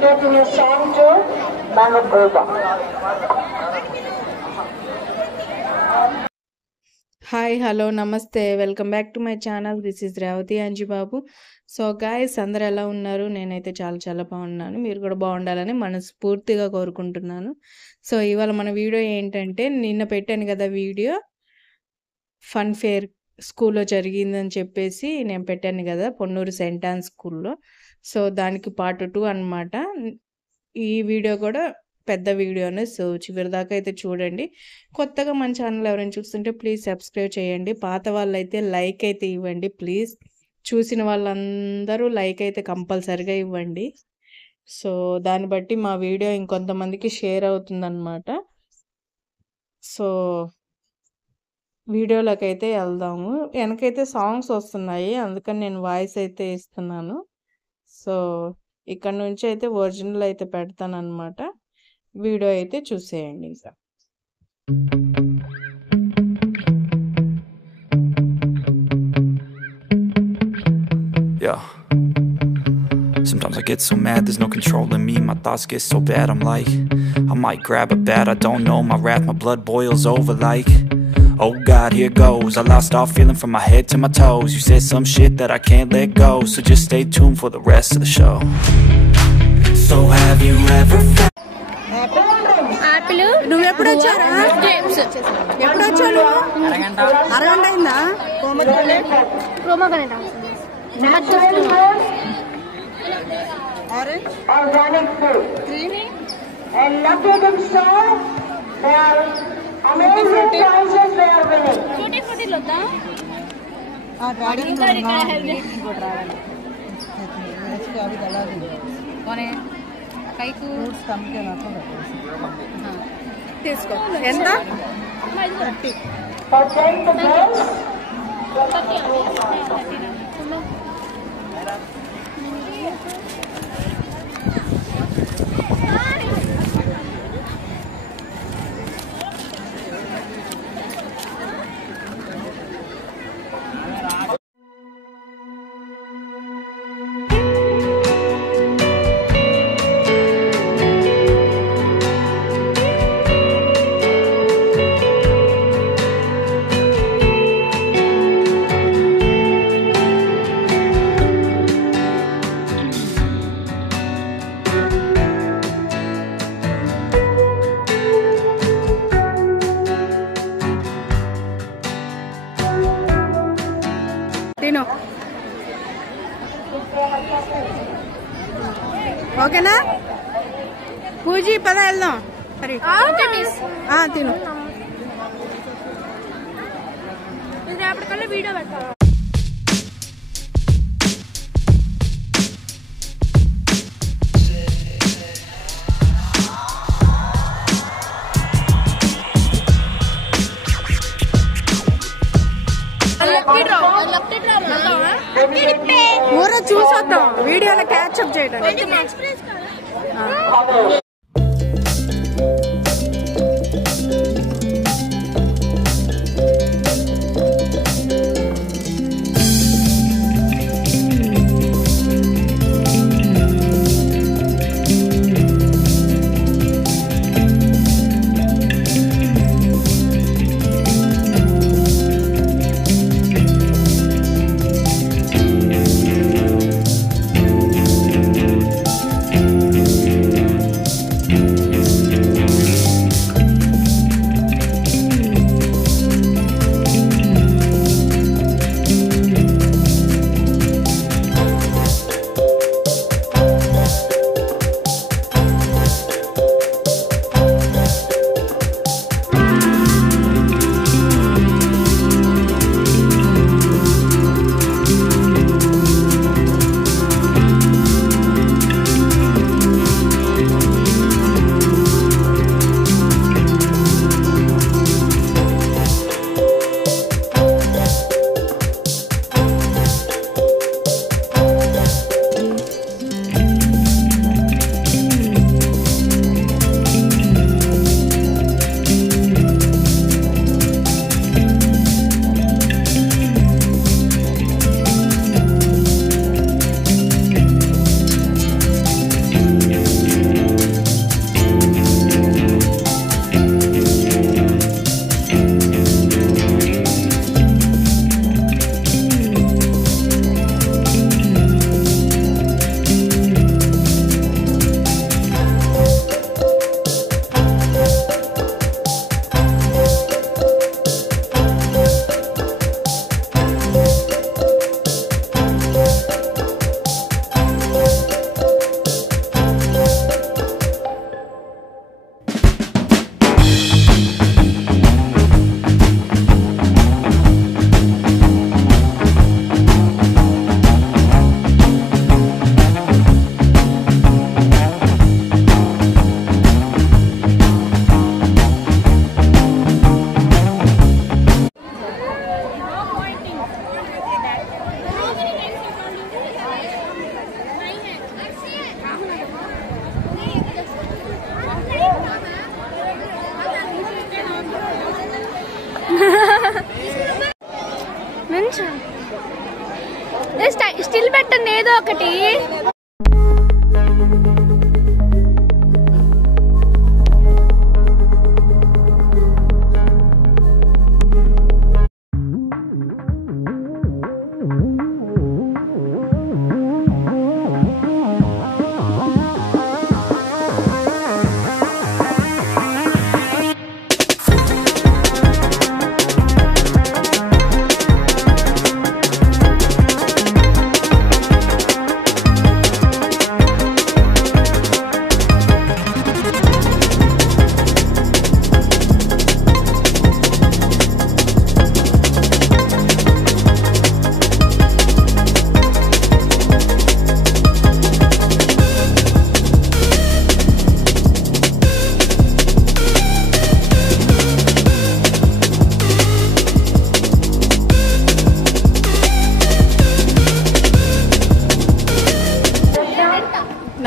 dedicating a song to Mangabuba. Hi hello namaste welcome back to my channel. This is Revathi Anji Babu. So guys, అందరు ఎలా ఉన్నారు? నేనైతే చాలా చాలా బాగున్నాను. మీరు కూడా బాగుండాలని మనస్ఫూర్తిగా కోరుకుంటున్నాను. సో ఇవాళ మన వీడియో ఏంటంటే, నిన్న పెట్టాను కదా వీడియో, ఫన్ ఫేర్ స్కూల్లో జరిగిందని చెప్పేసి నేను పెట్టాను కదా, పొన్నూరు సెయింట్ ఆన్ స్కూల్లో. సో దానికి పార్ట్ 2 అన్నమాట. ఈ వీడియో కూడా పెద్ద వీడియోనే. సో చివరి దాకా అయితే చూడండి. కొత్తగా మన ఛానల్ ఎవరైనా చూస్తుంటే ప్లీజ్ సబ్స్క్రైబ్ చేయండి. పాత వాళ్ళైతే లైక్ అయితే ఇవ్వండి ప్లీజ్. చూసిన వాళ్ళందరూ లైక్ అయితే కంపల్సరిగా ఇవ్వండి. సో దాన్ని బట్టి మా వీడియో ఇంకొంతమందికి షేర్ అవుతుందన్నమాట. సో వీడియోలోకి అయితే వెళ్దాము. వెనకైతే సాంగ్స్ వస్తున్నాయి, అందుకని నేను వాయిస్ అయితే ఇస్తున్నాను. సో ఇక్కడ నుంచి అయితే ఒరిజినల్ అయితే పెడతాను అన్నమాట. వీడియో అయితే చూసేయండి. ఇంకా Yeah. Sometimes I get so mad, there's no controlling me. My thoughts get so bad, I'm like, I might grab a bat, I don't know. My wrath, my blood boils over like, oh God, here goes. I lost all feeling from my head to my toes. You said some shit that I can't let go, so just stay tuned for the rest of the show. So have you ever felt apple? నువ్వు ఎప్పుడు వచ్చారా? Grapes. ఎప్పుడు వచ్చాను? అరగంట అయిందా? Pomegranate orange, Organic food. Green, And look at them, sir. They are amazing prizes they are winning. Tutti ఫ్రూటీలు వద్దా? Dragon ఇంకా ఇక్కడ హెల్తీ అవి అలాగే కొనే కైకు ఫ్రూట్స్ కమ్మితే నాకు తీసుకో. ఎంత? 30. For 10th place, తిను. ఓకేనా పూజీ? పద వెళ్దాం. సరే తిను. రేపటికల్లా వీడియో పెట్టాలి. ఊరే చూసొద్దాం, వీడియోలో క్యాచ్అప్ చేయడానికి. స్టిల్ పెట్టండి ఏదో ఒకటి.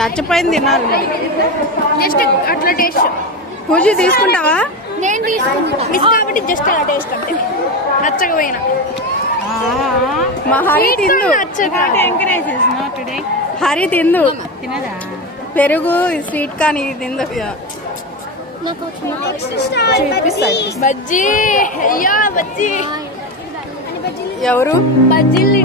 నచ్చిపోయింది తినాలి. జస్ట్ అట్లా టేస్ట్. పూజ తీసుకుంటావా? నేను తీసుకుంటా మిస్ కాబట్టి జస్ట్ అలా టేస్ట్ అంటే నచ్చకపోయినా. మా హరి తిందు. హరి తిందు. పెరుగు స్వీట్ కానీ తిందు. బజ్జీ. అయ్యా బజ్జీ. ఎవరు బజ్జీలు?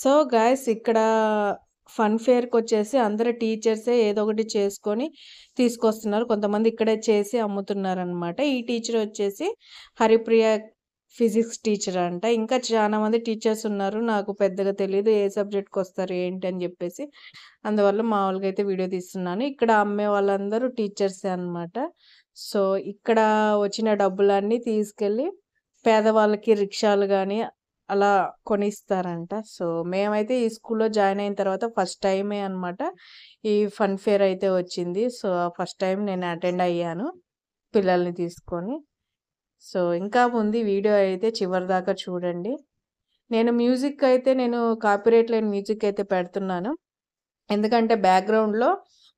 సో గాయస్ ఇక్కడ ఫన్ ఫేర్కి వచ్చేసి అందరు టీచర్సే ఏదో ఒకటి చేసుకొని తీసుకొస్తున్నారు. కొంతమంది ఇక్కడే చేసి అమ్ముతున్నారు అనమాట. ఈ టీచర్ వచ్చేసి హరిప్రియ ఫిజిక్స్ టీచర్ అంట. ఇంకా చాలా మంది టీచర్స్ ఉన్నారు. నాకు పెద్దగా తెలియదు ఏ సబ్జెక్ట్కి వస్తారు ఏంటి అని చెప్పేసి, అందువల్ల మామూలుగా అయితే వీడియో తీస్తున్నాను. ఇక్కడ అమ్మే వాళ్ళందరూ టీచర్సే అనమాట. సో ఇక్కడ వచ్చిన డబ్బులన్నీ తీసుకెళ్ళి పేదవాళ్ళకి రిక్షాలు కానీ అలా కొనిస్తారంట. సో మేమైతే ఈ స్కూల్లో జాయిన్ అయిన తర్వాత ఫస్ట్ టైమే అనమాట ఈ ఫన్ ఫేర్ అయితే వచ్చింది. సో ఫస్ట్ టైం నేను అటెండ్ అయ్యాను పిల్లల్ని తీసుకొని. సో ఇంకా ఉంది వీడియో అయితే చివరి దాకా చూడండి. నేను మ్యూజిక్ అయితే నేను కాపీరైట్ లేని మ్యూజిక్ అయితే పెడుతున్నాను, ఎందుకంటే బ్యాక్గ్రౌండ్లో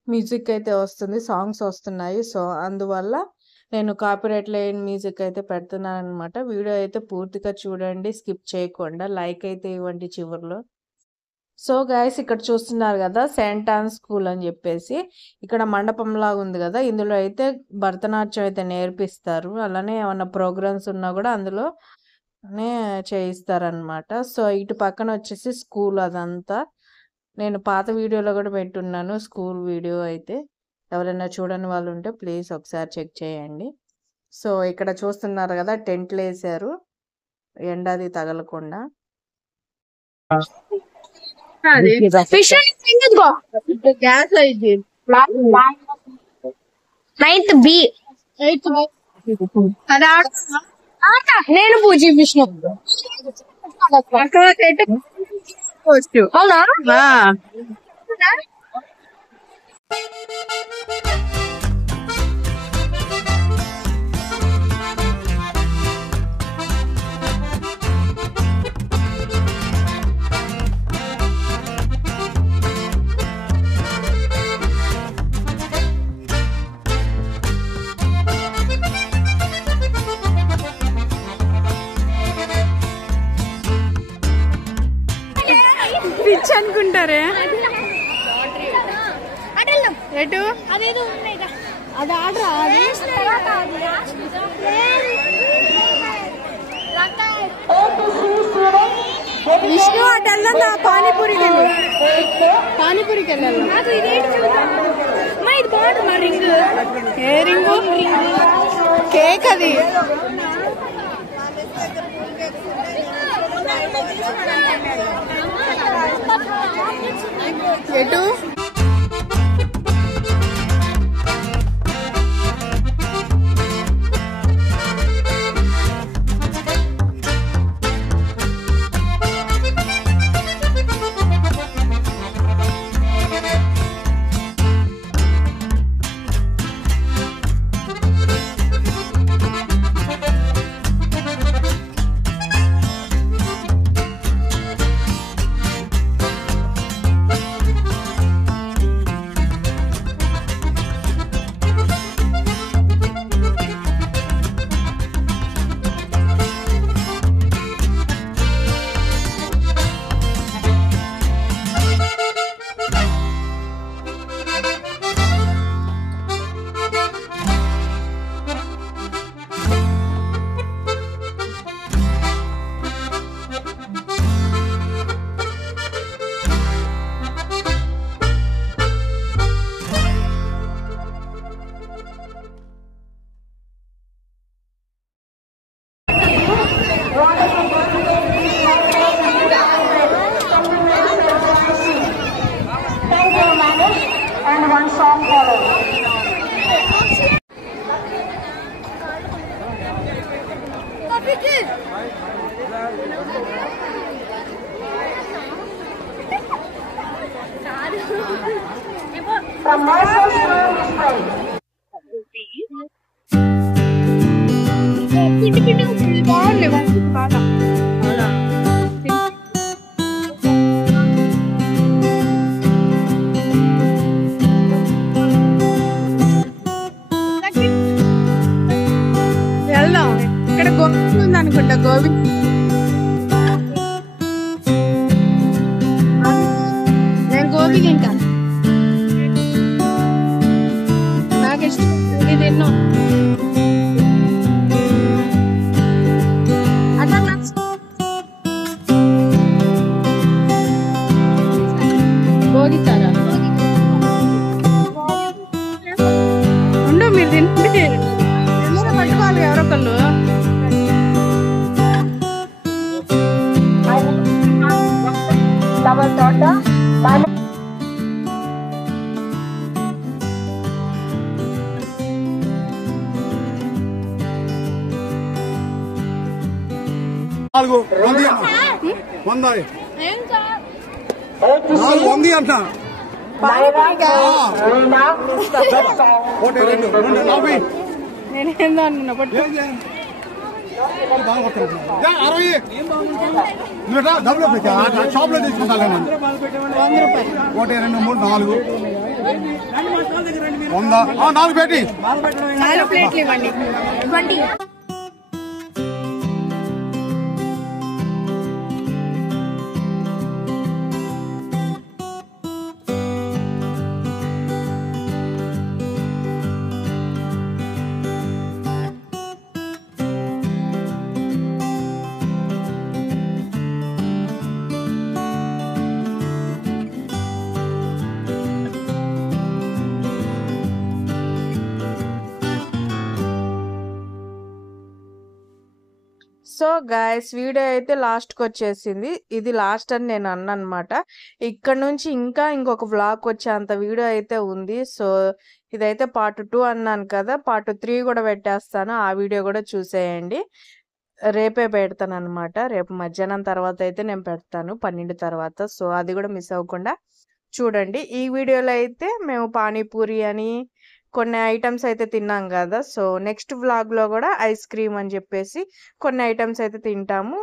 మ్యూజిక్ అయితే వస్తుంది, సాంగ్స్ వస్తున్నాయి. సో అందువల్ల నేను కాపీరైట్ లేని మ్యూజిక్ అయితే పెడుతున్నాను అనమాట. వీడియో అయితే పూర్తిగా చూడండి, స్కిప్ చేయకుండా లైక్ అయితే ఇవ్వండి చివరిలో. సో గైస్ ఇక్కడ చూస్తున్నారు కదా సెయింట్ ఆన్ స్కూల్ అని చెప్పేసి, ఇక్కడ మండపం లాగా ఉంది కదా, ఇందులో అయితే భరతనాట్యం అయితే నేర్పిస్తారు. అలానే ఏమన్నా ప్రోగ్రామ్స్ ఉన్నా కూడా అందులోనే చేయిస్తారనమాట. సో ఇటు పక్కన వచ్చేసి స్కూల్ అదంతా. నేను పాత వీడియోలో కూడా పెట్టున్నాను స్కూల్ వీడియో అయితే, ఎవరైనా చూడని వాళ్ళు ఉంటే ప్లీజ్ ఒకసారి చెక్ చేయండి. సో ఇక్కడ చూస్తున్నారు కదా టెంట్లు వేసారు ఎండది తగలకుండా. గ్యాస్ అయింది 9th B. 8th అది ఆట నేను పూజ విష్ణు అవునా? పిచ్చి అనుకుంటారే. ఎటు అదేదో ఉన్నాయి అది ఆడరా విష్ణు అటు వెళ్ళందా పానీపూరికి వెళ్ళి పానీపూరికి వెళ్ళాలి. ఇది బాగుంటుంది మా రింగ్. ఏ రింగు కేక్ అది ఎటు From Marshall's room is played. వెళ్దాం. ఇక్కడ గోబీ ఉంది అనుకుంటా. గోబీ నేను గోబీ తింటా. నాకు ఇష్టం ఇది తిన్నా. అట్లా భోగిస్తారా? ఉండు మీరు తింటే పట్టుకోవాలి ఎవరొకళ్ళు. Double daughter. వంది అంట నేనేందో అనుకున్నా. డబ్బులు షాప్ లో తీసుకుంటాను. 100 రూపాయలు. 1 2 3 4 100 4 పెట్టి 4 ప్లేట్లు ఇవ్వండి. 20. సో గైస్ వీడియో అయితే లాస్ట్కి వచ్చేసింది. ఇది లాస్ట్ అని నేను అన్నా అనమాట. ఇక్కడ నుంచి ఇంకా ఇంకొక వ్లాగ్ వచ్చేంత వీడియో అయితే ఉంది. సో ఇదైతే పార్ట్ 2 అన్నాను కదా, పార్ట్ 3 కూడా పెట్టేస్తాను. ఆ వీడియో కూడా చూసేయండి. రేపే పెడతాను అనమాట. రేపు మధ్యాహ్నం తర్వాత అయితే నేను పెడతాను 12 తర్వాత. సో అది కూడా మిస్ అవ్వకుండా చూడండి. ఈ వీడియోలో అయితే మేము పానీపూరి అని కొన్ని ఐటమ్స్ అయితే తిన్నాం కదా. సో నెక్స్ట్ వ్లాగ్లో కూడా ఐస్ క్రీమ్ అని చెప్పేసి కొన్ని ఐటమ్స్ అయితే తింటాము.